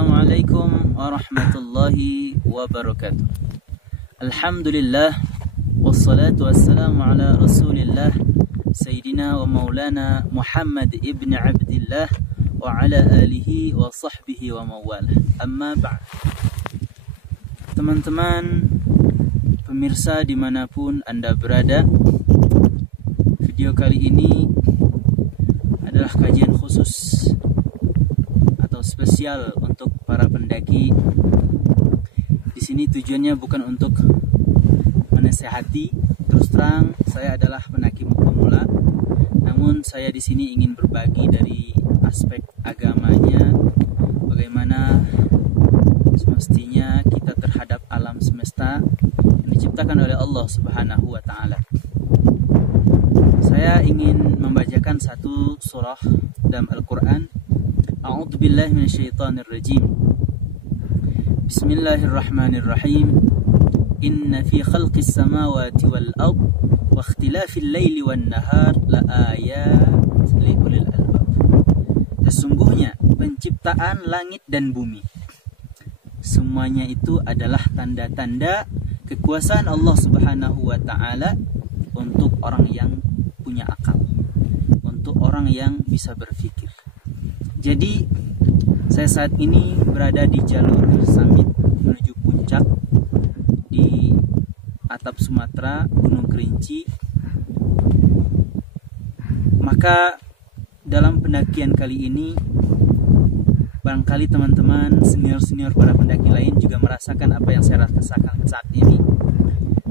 Assalamualaikum warahmatullahi wabarakatuh. Alhamdulillah, wassalatu wassalamu ala rasulillah Sayyidina wa maulana Muhammad ibn Abdillah wa ala alihi wa sahbihi wa mawalah. Amma ba'd. Teman-teman pemirsa dimanapun Anda berada, video kali ini adalah kajian khusus atau spesial untuk para pendaki. Di sini tujuannya bukan untuk menasehati. Terus terang, saya adalah pendaki pemula. Namun saya di sini ingin berbagi dari aspek agamanya, bagaimana semestinya kita terhadap alam semesta yang diciptakan oleh Allah Subhanahu wa taala. Saya ingin membacakan satu surah dalam Al-Qur'an. A'udzu billahi minasyaitonir rajim. Bismillahirrahmanirrahim. Inna fi khalqis samawati wal ard wa ikhtilafil laili wan nahar la ayat li ulil albab. Sesungguhnya penciptaan langit dan bumi, semuanya itu adalah tanda-tanda kekuasaan Allah Subhanahu wa taala untuk orang yang punya akal, untuk orang yang bisa berpikir. Jadi saya saat ini berada di jalur summit menuju puncak di atap Sumatera, Gunung Kerinci. Maka dalam pendakian kali ini, barangkali teman-teman senior-senior para pendaki lain juga merasakan apa yang saya rasakan saat ini.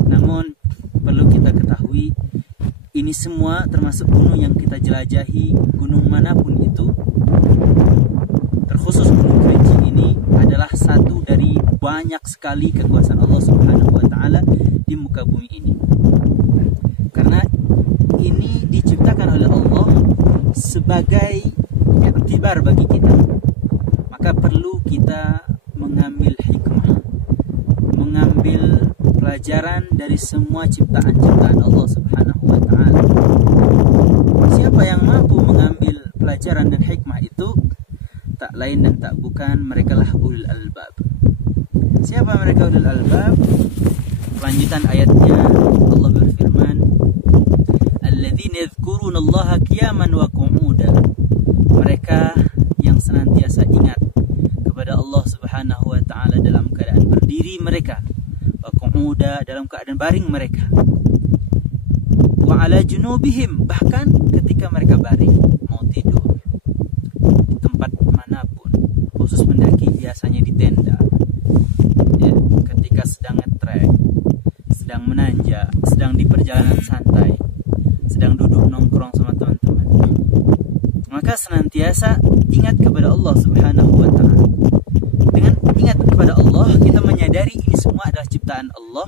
Namun perlu kita ketahui, ini semua termasuk gunung yang kita jelajahi, gunung manapun itu, terkhusus Gunung Kerinci ini adalah satu dari banyak sekali kekuasaan Allah Subhanahu wa taala di muka bumi ini. Karena ini diciptakan oleh Allah sebagai i'tibar bagi kita. Maka perlu kita mengambil hikmah, mengambil pelajaran dari semua ciptaan-ciptaan Allah Subhanahu wa taala. Siapa yang mampu mengambil pelajaran dan hikmah itu, tak lain dan tak bukan merekalah ulul albab. Siapa mereka ulul albab? Lanjutan ayatnya Allah berfirman, alladzina yadhkurunallaha qiyaman wa qu'udan. Mereka yang senantiasa ingat kepada Allah Subhanahu wa taala dalam keadaan berdiri mereka, wa qu'uda, dalam keadaan baring mereka, wa ala junubihim, bahkan ketika mereka baring mau tidur di tempat manapun, khusus pendaki biasanya di tenda ya, ketika sedang ngetrek, sedang menanjak, sedang di perjalanan santai, sedang duduk nongkrong sama teman-teman, maka senantiasa ingat kepada Allah Subhanahu wa ta'ala. Dengan ingat kepada Allah, kita menyadari ini semua adalah ciptaan Allah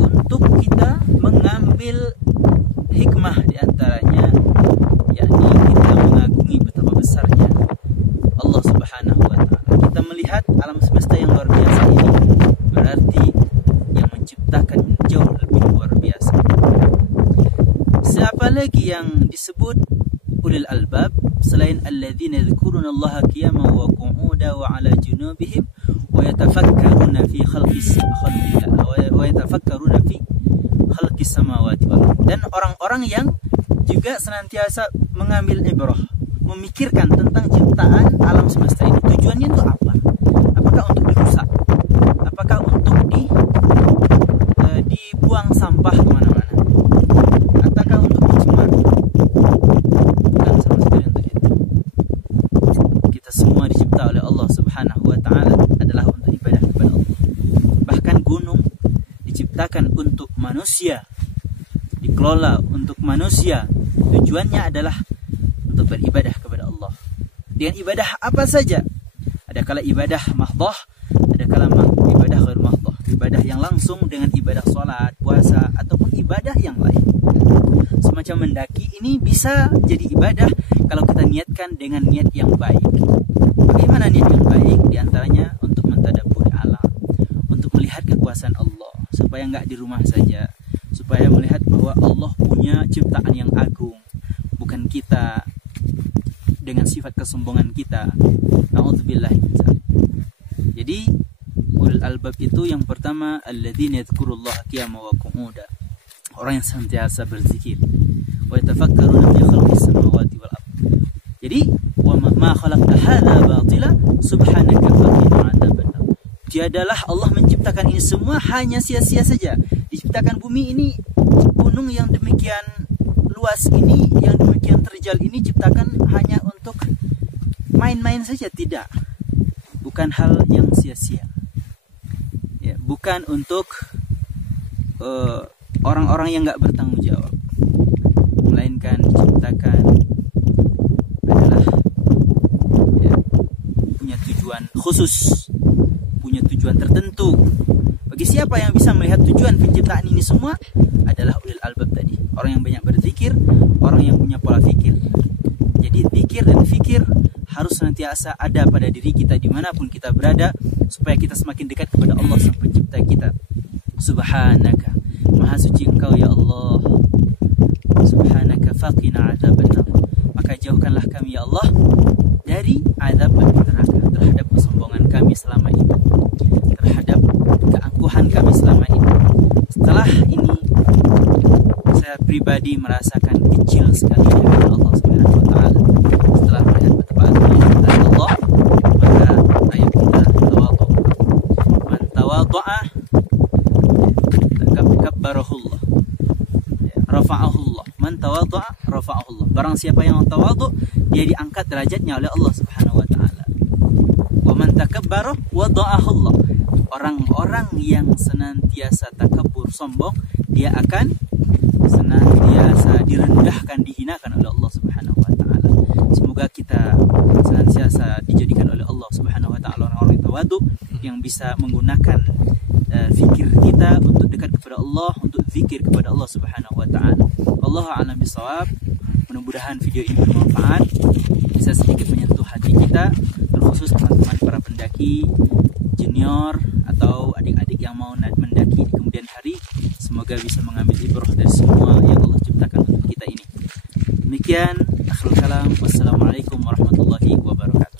untuk kita mengambil hikmah di antaranya, yakni kita mengagumi betapa besarnya Allah Subhanahu wa taala. Kita melihat alam semesta yang luar biasa ini, berarti yang menciptakan jauh lebih luar biasa. Siapa lagi yang disebut ulil albab selain alladzina yadhkurunallaha qiyaman wa qu'udan wa 'ala junubihim wa yatafakkaruna fi khalqis samawati wal ardh. Dan orang-orang yang juga senantiasa mengambil ibrah, memikirkan tentang ciptaan alam semesta ini. Tujuannya itu apa? Apakah untuk dirusak? Apakah untuk dibuang sampah kemana-mana? Ataukah untuk dicemar? Bukan sama sekali untuk itu. Kita semua dicipta oleh Allah Subhanahu wa taala adalah untuk ibadah kepada Allah. Bahkan gunung diciptakan untuk manusia, dikelola untuk manusia. Tujuannya adalah untuk beribadah kepada Allah. Dengan ibadah apa saja? Ada kala ibadah mahdhah, ada kala ibadah ghair mahdhah, ibadah yang langsung dengan ibadah salat, puasa, ataupun ibadah yang lain. Semacam mendaki ini bisa jadi ibadah kalau kita niatkan dengan niat yang baik. Bagaimana niat yang baik? Di antaranya untuk mentadabburi alam, untuk melihat kekuasaan Allah, supaya nggak di rumah saja, supaya melihat bahwa Allah punya ciptaan yang agung, bukan kita dengan sifat kesombongan kita. Na'udzubillah min dzalik. Jadi ulul albab itu yang pertama alladzina yadhkurullaha qiyaman wa qu'udan, orang yang senantiasa berzikir, wa yatafakkaruna fi khalqis samawati wal ardh. Jadi wa ma khalaqta hadza batila subhanaka faqina adzabannar. Tiadalah Allah menciptakan ini semua hanya sia-sia saja. Diciptakan bumi ini, gunung yang demikian luas ini, yang demikian terjal ini, ciptakan hanya untuk main-main saja, tidak. Bukan hal yang sia-sia. Ya, bukan untuk orang-orang yang nggak bertanggung jawab, melainkan diciptakan adalah ya, punya tujuan khusus, punya tujuan tertentu. Bagi siapa yang bisa melihat tujuan penciptaan ini semua adalah ulil albab tadi, orang yang banyak berzikir, orang yang punya pola fikir. Jadi zikir dan fikir harus senantiasa ada pada diri kita dimanapun kita berada, supaya kita semakin dekat kepada Allah sang pencipta kita. Subhanaka, maha suci engkau ya Allah. Subhanaka faqina adzabannar, maka jauhkanlah kami ya Allah dari azab api neraka, terhadap kesombongan kami selama ini, terhadap keangkuhan kami selama ini. Setelah ini saya pribadi merasakan kecil sekali dengan Allah Subhanahu wa taala. Setelah melihat betapa agungnya ciptaan Allah, maka ayo kita tawadhu. Man tawadha'a kabbarahullah, rafa'ahullah. Man tawadha'a rafa'ahullah. Barang siapa yang tawadhu, dia diangkat derajatnya oleh Allah Subhanahu wa taala. Wa man takabbara wada'ahullah. Orang-orang yang senantiasa takabur, sombong, dia akan senantiasa direndahkan, dihinakan oleh Allah Subhanahu wa taala. Semoga kita senantiasa dijadikan oleh Allah Subhanahu wa taala orang-orang yang tawadhu, yang bisa menggunakan fikir kita untuk dekat kepada Allah, untuk zikir kepada Allah Subhanahu wa taala. Wallahu a'lam bishawab. Mudah-mudahan video ini bermanfaat, bisa sedikit menyentuh hati kita, terkhusus teman-teman para pendaki junior atau adik-adik yang mau mendaki di kemudian hari. Semoga bisa mengambil ibrah dari semua yang Allah ciptakan untuk kita ini. Demikian akhirul kalam. Wassalamualaikum warahmatullahi wabarakatuh.